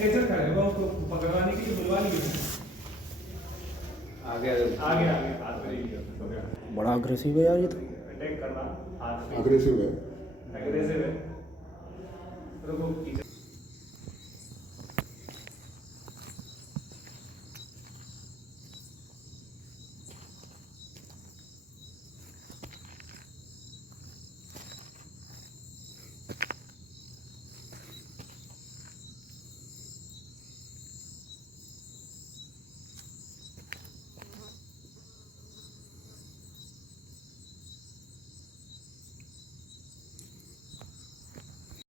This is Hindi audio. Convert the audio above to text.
कैसे खड़े हो उसको पकड़वाने के लिए बुलवा लिए आगे आगे आगे हाथ में ले लिया बड़ा अग्रेसिव है यार ये तो। अटैक करना हाथ में अग्रेसिव है। एग्रेसिव है रुको पीछे